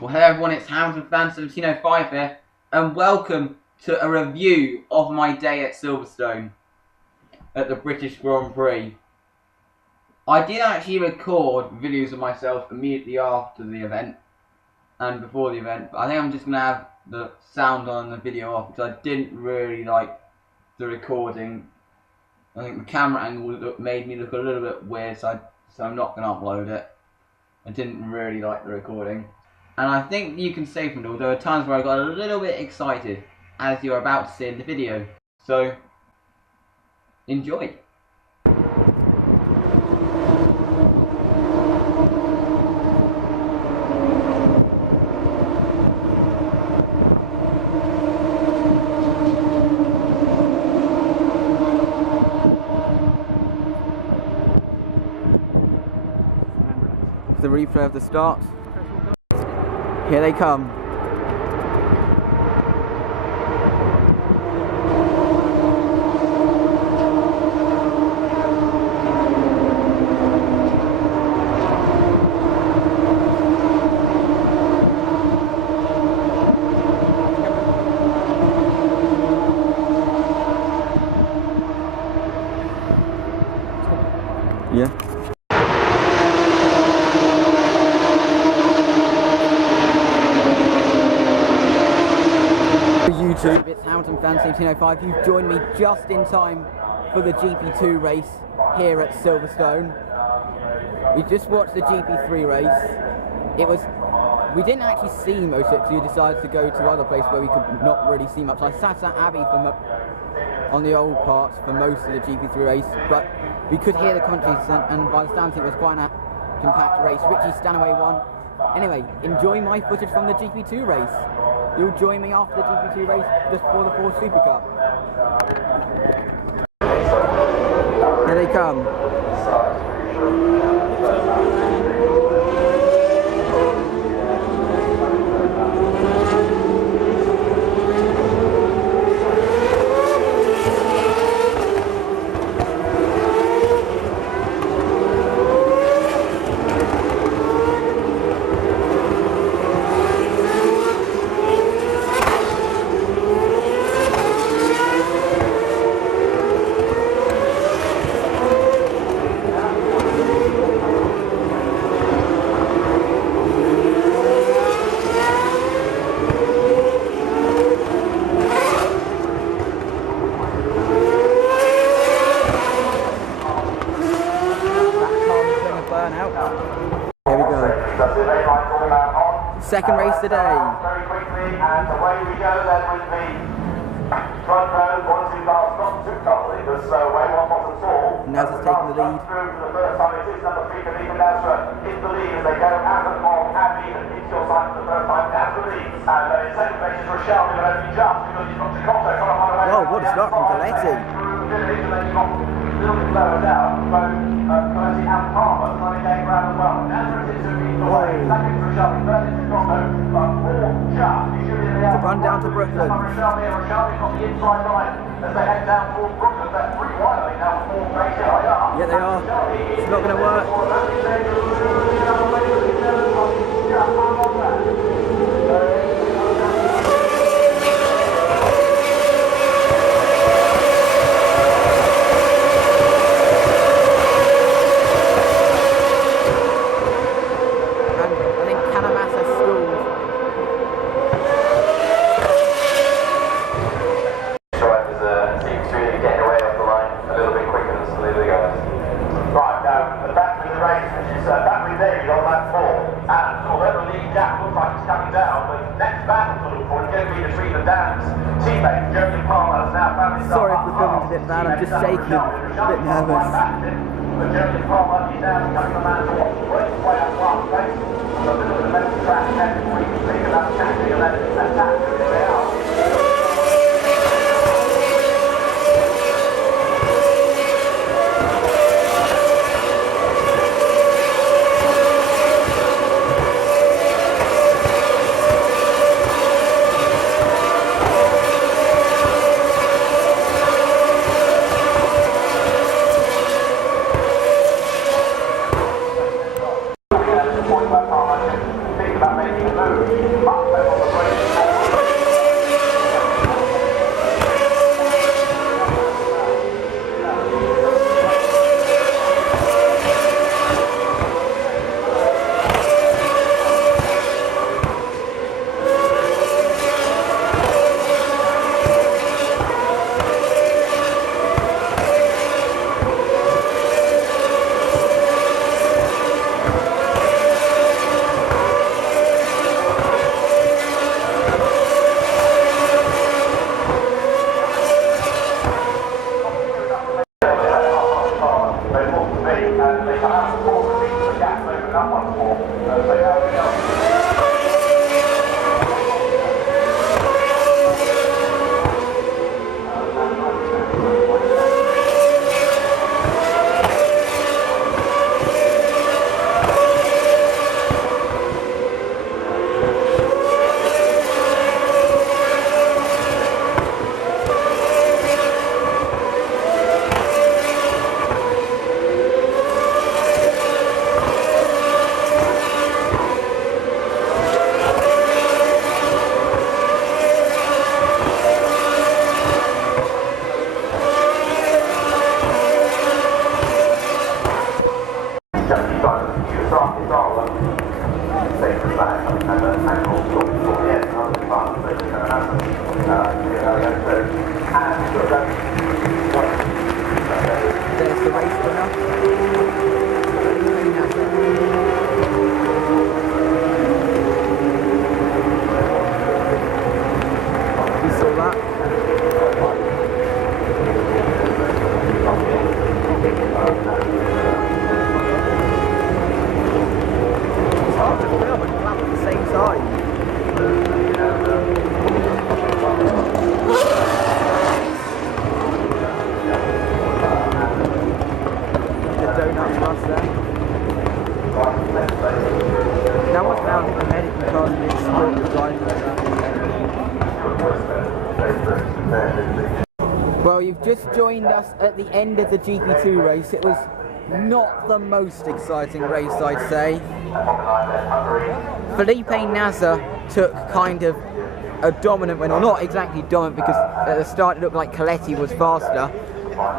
Well, hello everyone, it's Hamilton Fan 1705 here, and welcome to a review of my day at Silverstone at the British Grand Prix. I did actually record videos of myself immediately after the event and before the event, but I think I'm just going to have the sound on and the video off because I didn't really like the recording. I think the camera angle made me look a little bit weird, so I'm not going to upload it. I didn't really like the recording. And I think you can say from it, there were times where I got a little bit excited, as you're about to see in the video. So, enjoy. The replay of the start. Here they come. Yeah. YouTube, it's Hamilton Fan 1705. You've joined me just in time for the GP2 race here at Silverstone. We just watched the GP3 race. We didn't actually see most of it because we decided to go to other places where we could not really see much. I sat at Abbey on the old parts for most of the GP3 race, but we could hear the countries, and by the sounds it was quite a compact race. Richie Stanaway won. Anyway, enjoy my footage from the GP2 race. You'll join me after the GP2 race just for the Ford Super Cup. Here they come. Second race today. Very quickly, and away we go then with the front row. One, two cars, not too tough because way one not at all. Naz is taking the lead. Through for the first time, it is number 3 for Neva Nazra in the lead as they go out of Abbey and into your side for the first time. Nazra leads, and in second place is Rochelle with a only jump because he's got Chicotte trying to find a way. Whoa, what a start from Coletti. A little bit lower down, both Coletti and Palmer trying to gain ground as well. Nazra is into the way, second to Rochelle, third is Chicotte, but fourth just, you should be in the To run down to Brooklyn. Rochelle on the inside line as they head down towards Brooklyn. They're pretty wide, I think, now for fourth race. Yeah, they are. It's not going to work. Sorry if the filming's a bit bad, I'm just shaking, a bit nervous. move much better on the brakes. There's the race winner. You saw that? It's hard to film and clap at the same time. Donut bus there. That was down in the medical car and it's sport design. Well, you've just joined us at the end of the GP2 race. It was not the most exciting race, I'd say. Felipe Nasser took kind of a dominant win, or not exactly dominant, because at the start it looked like Coletti was faster.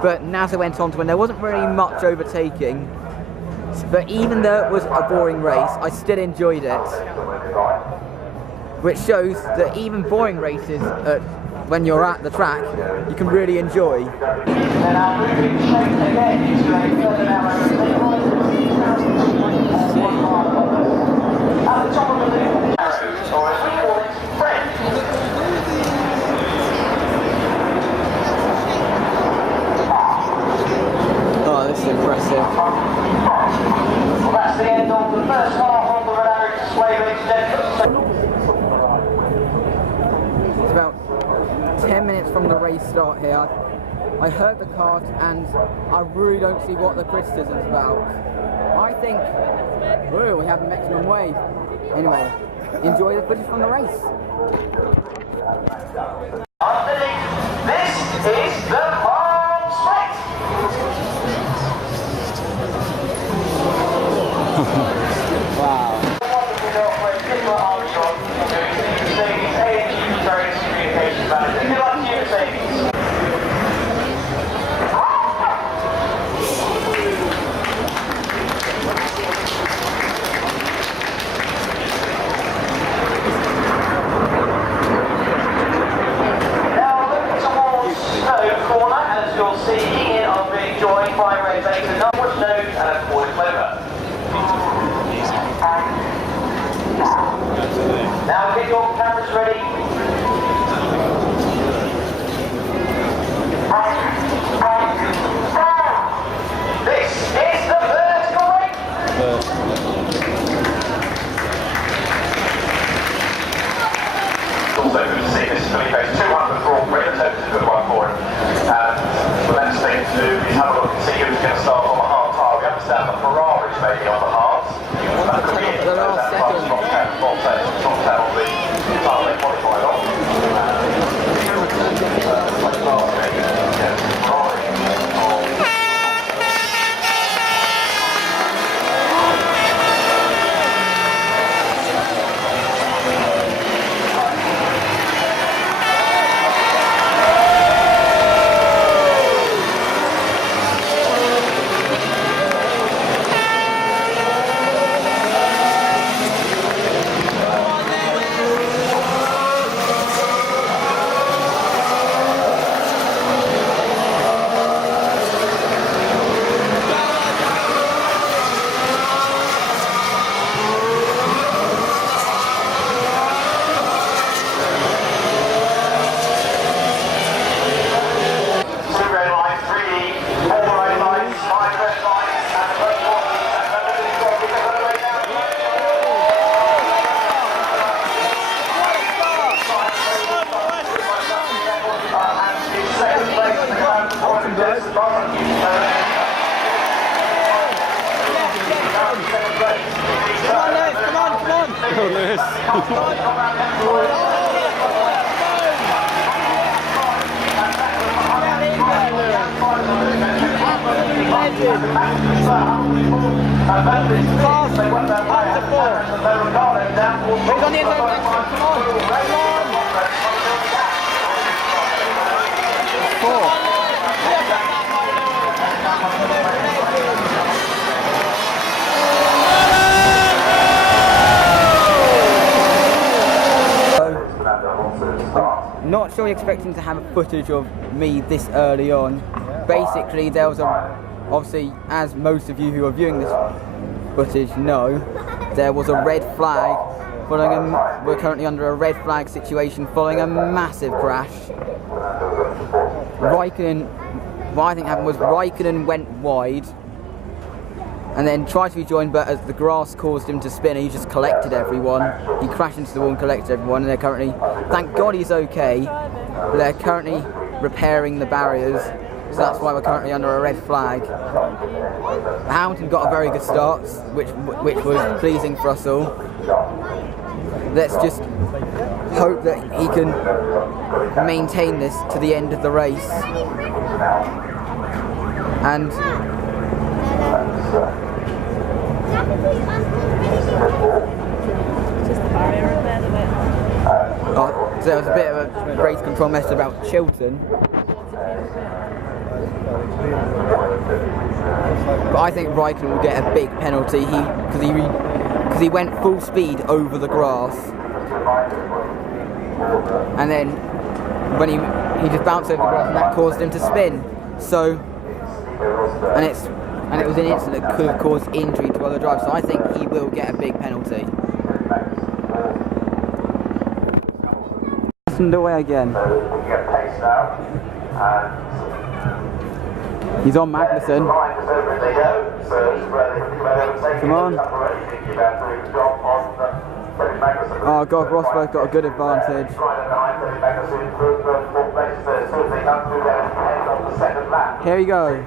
But Nasser went on to win. There wasn't really much overtaking, but even though it was a boring race, I still enjoyed it. Which shows that even boring races, when you're at the track, you can really enjoy. Then our moving shape again into a further narrow at the top of the loop, or as we call it, Prix. Oh, this is impressive. Well, that's the end of the first half of the Roderick Display, ladies and gentlemen. It's about 10 minutes from the race start here. I heard the cart and I really don't see what the criticism's about. I think, ooh, we have a maximum wave. Anyway, enjoy the footage from the race. Underneath, this is the farm split. Wow. Joined by Red Baker, number known and Ford Clover. Now get your cameras ready. This is the vertical race. Also good to see this Felipe's 200 Grand Prix attempt to good one for him. The next thing to do is have a look and see who's going to start on the hard tire. We understand that Ferrari's maybe on the hards. That could be it. The last second. Top 10 on the tire they qualified on. Not sure you're expecting to have footage of me this early on. Basically, there was obviously, as most of you who are viewing this footage know, there was a red flag following we're currently under a red flag situation following a massive crash. What I think happened was Raikkonen went wide and then tried to rejoin, but as the grass caused him to spin, he just collected everyone. He crashed into the wall and collected everyone, and they're currently, thank God he's okay, but they're currently repairing the barriers, so that's why we're currently under a red flag. Hamilton got a very good start, which was pleasing for us all. Let's just hope that he can maintain this to the end of the race. And so there was a bit of a race control mess about Chilton, but I think Raikkonen will get a big penalty because he went full speed over the grass, and then when he just bounced over the grass, and that caused him to spin. So, and it was an incident that could have caused injury to other drivers. So I think he will get a big penalty. Underway again. He's on Magnussen. Come on. Oh God, Rosberg got a good advantage. Here we go.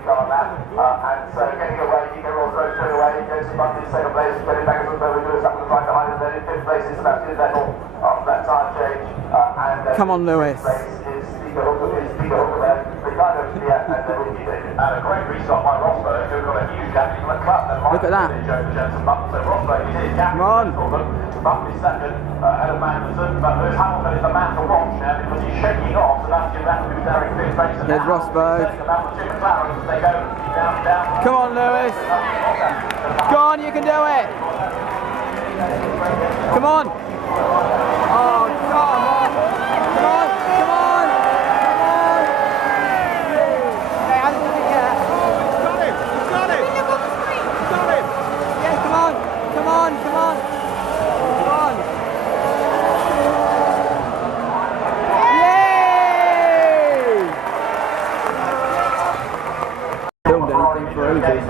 Come on, Lewis. Look at that. Come on. Here's Rosberg. Come on, Lewis. Go on, you can do it. Come on. Oh, come on. Come on. Come on. Come on. Hey, I didn't think that. Got it. Got it. Got it. Yeah, come on. Come on. Come on. Come on. Yay! Filmed anything for ages.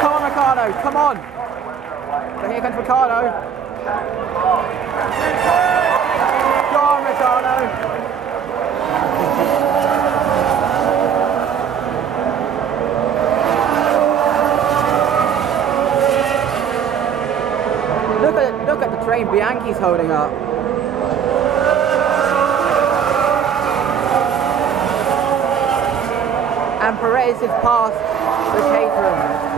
Come on, Ricardo, come on! So here comes Ricardo. Go on, Ricardo! Look at the train Bianchi's holding up. And Perez has passed the Caterham.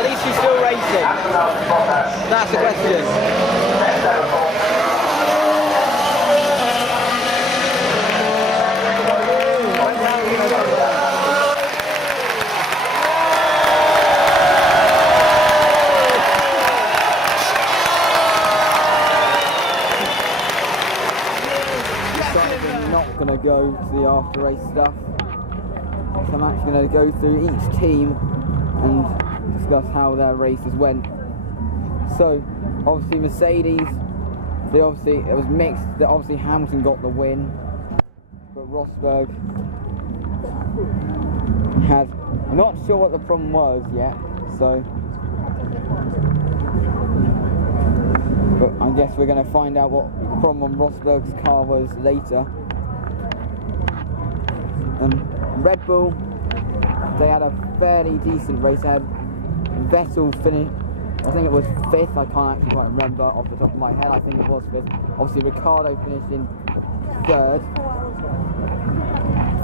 At least he's still racing. That's the question. Going to go to the after race stuff, so I'm actually going to go through each team and discuss how their races went. So obviously Mercedes, it was mixed. Obviously Hamilton got the win, but Rosberg had, I'm not sure what the problem was yet, so but I guess we're going to find out what the problem on Rosberg's car was later. Red Bull, they had a fairly decent race. They had Vettel finish, I think it was 5th, I can't actually quite remember off the top of my head, I think it was 5th. Obviously Ricciardo finished in 3rd.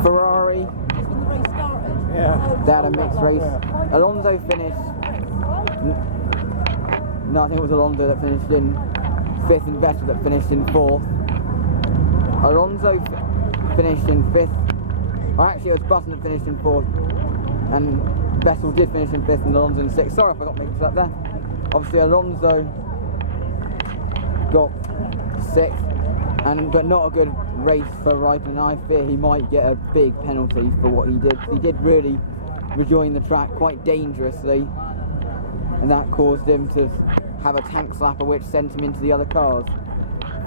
Ferrari, they had a mixed race. Alonso finished, no, I think it was Alonso that finished in 5th and Vettel that finished in 4th. Alonso finished in 5th. Well, actually, it was Button that finished in 4th, and Vettel did finish in 5th and Alonso in 6th. Sorry if I got mixed up there. Obviously, Alonso got 6th, but not a good race for Raikkonen. I fear he might get a big penalty for what he did. He did really rejoin the track quite dangerously, and that caused him to have a tank slapper, which sent him into the other cars.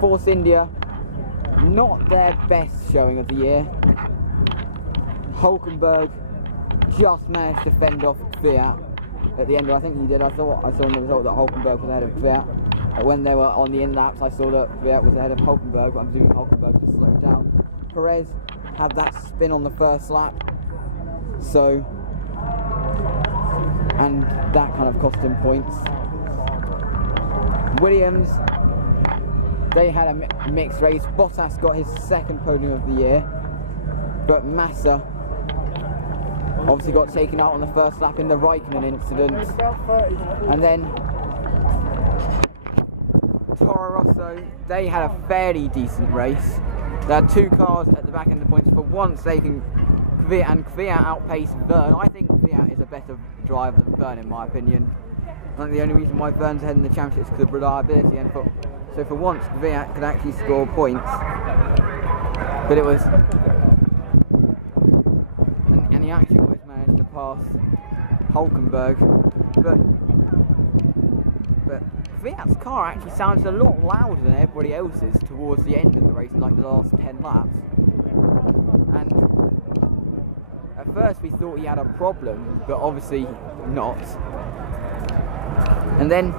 Force India, not their best showing of the year. Hulkenberg just managed to fend off Fiat at the end. I think he did. I saw in the result that Hulkenberg was ahead of Fiat. When they were on the in-laps, I saw that Fiat was ahead of Hulkenberg, but I'm assuming Hulkenberg just slowed down. Perez had that spin on the first lap, and that kind of cost him points. Williams, they had a mixed race. Bottas got his 2nd podium of the year, but Massa obviously got taken out on the first lap in the Raikkonen incident. And then Toro Rosso, they had a fairly decent race. They had 2 cars at the back end of the points. For once they can, Kvyat outpaced Verne. I think Kvyat is a better driver than Verne in my opinion. I think the only reason why Verne's ahead in the championship is because of reliability, and so for once Kvyat could actually score points. But it was, and he actually almost managed to pass Hulkenberg, but Kvyat's car actually sounded a lot louder than everybody else's towards the end of the race, like the last 10 laps. And at first we thought he had a problem, but obviously not. And then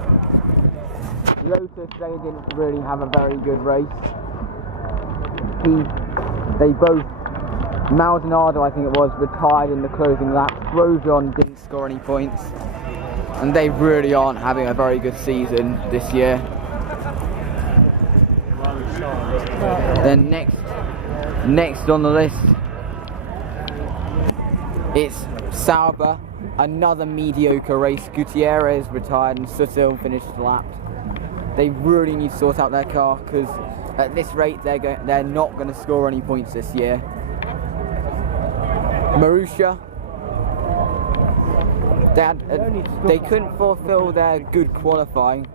Lotus, they didn't really have a very good race. They both, Maldonado, I think it was, retired in the closing laps. Grosjean didn't score any points, and they really aren't having a very good season this year. Then next on the list, it's Sauber, another mediocre race. Gutierrez retired and Sutil finished lap. They really need to sort out their car, because at this rate they're not going to score any points this year. Marussia, they couldn't fulfill their good qualifying.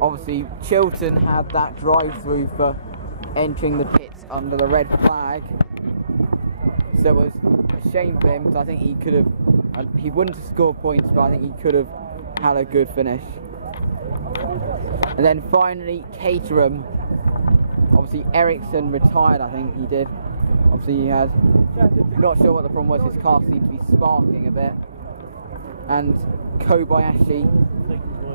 Obviously Chilton had that drive-through for entering the pits under the red flag, so it was a shame for him, because I think he wouldn't have scored points, but I think he could have had a good finish. And then finally Caterham, obviously Ericsson retired, I think he did. Obviously he had, not sure what the problem was, his car seemed to be sparking a bit. And Kobayashi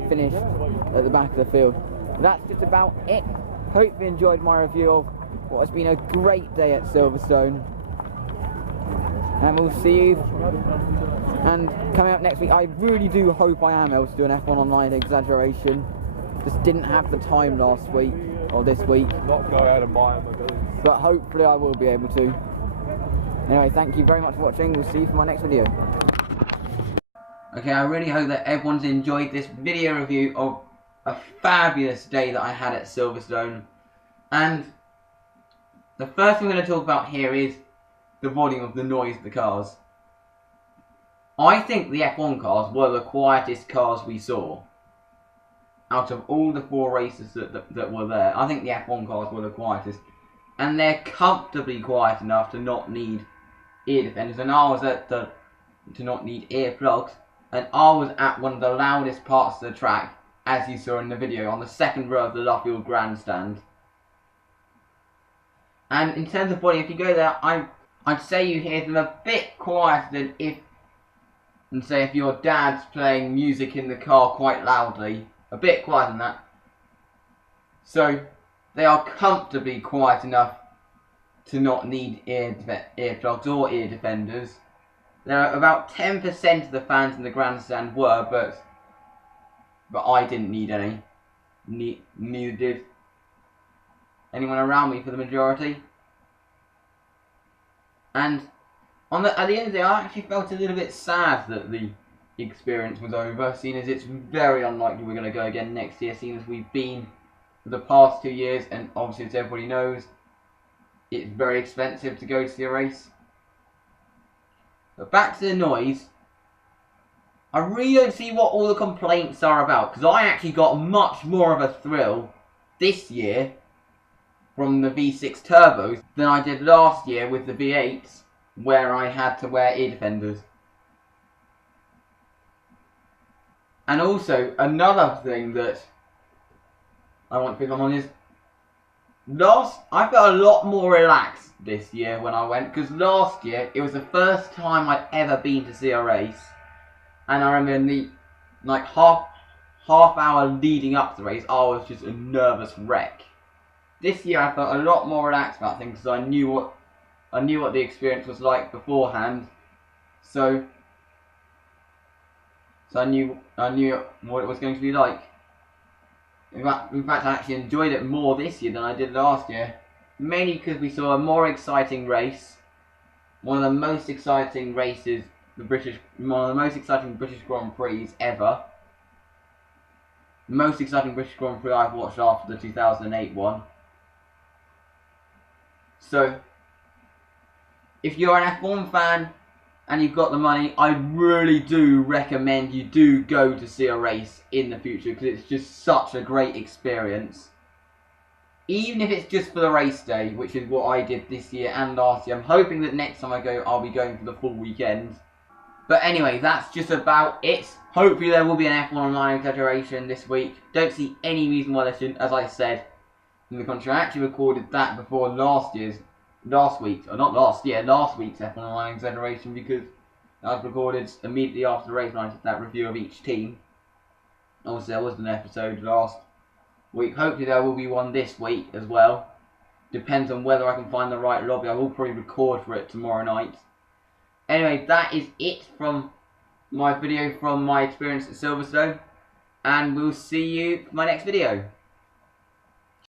finished at the back of the field. That's just about it. Hope you enjoyed my review of what has been a great day at Silverstone. And we'll see you. And coming up next week, I really do hope I am able to do an F1 Online exaggeration. Just didn't have the time last week, or this week. Not go out and buy them, but hopefully I will be able to. Anyway, thank you very much for watching. We'll see you for my next video. Okay, I really hope that everyone's enjoyed this video review of a fabulous day that I had at Silverstone. And the first thing I'm going to talk about here is the volume of the noise of the cars. I think the F1 cars were the quietest cars we saw. Out of all the 4 races that were there, I think the F1 cars were the quietest. And they're comfortably quiet enough to not need ear defenders. And I was at to not need earplugs. And I was at one of the loudest parts of the track, as you saw in the video, on the second row of the Luffield Grandstand. And in terms of volume, if you go there, I'd say you hear them a bit quieter than if your dad's playing music in the car quite loudly. A bit quieter than that. So, they are comfortably quiet enough to not need earplugs or ear defenders. There are about 10% of the fans in the grandstand were, but I didn't need any. Neither did anyone around me for the majority. And at the end of the day, I actually felt a little bit sad that the experience was over, seeing as it's very unlikely we're going to go again next year, seeing as we've been for the past 2 years, and obviously, as everybody knows, it's very expensive to go to see a race. But back to the noise, I really don't see what all the complaints are about, because I actually got much more of a thrill this year from the V6 turbos than I did last year with the V8s, where I had to wear ear defenders. And also, another thing that I want to pick on is, I felt a lot more relaxed this year when I went, because last year it was the first time I'd ever been to see a race, and I remember in the half hour leading up to the race, I was just a nervous wreck. This year I felt a lot more relaxed about things, because I knew what the experience was like beforehand, so I knew what it was going to be like. In fact, I actually enjoyed it more this year than I did last year. Mainly because we saw a more exciting race. One of the most exciting races, one of the most exciting British Grand Prix ever. The most exciting British Grand Prix I've watched after the 2008 one. So, if you're an F1 fan and you've got the money, I really do recommend you do go to see a race in the future, because it's just such a great experience. Even if it's just for the race day, which is what I did this year and last year. I'm hoping that next time I go, I'll be going for the full weekend. But anyway, that's just about it. Hopefully there will be an F1 Online exaggeration this week. Don't see any reason why there shouldn't. As I said in the contrary, I actually recorded that before last week's F1 Online exaggeration, because I was recorded immediately after the race when I did that review of each team. Obviously there was an episode last week. Hopefully there will be one this week as well. Depends on whether I can find the right lobby. I will probably record for it tomorrow night. Anyway, that is it from my video from my experience at Silverstone. And we'll see you for my next video.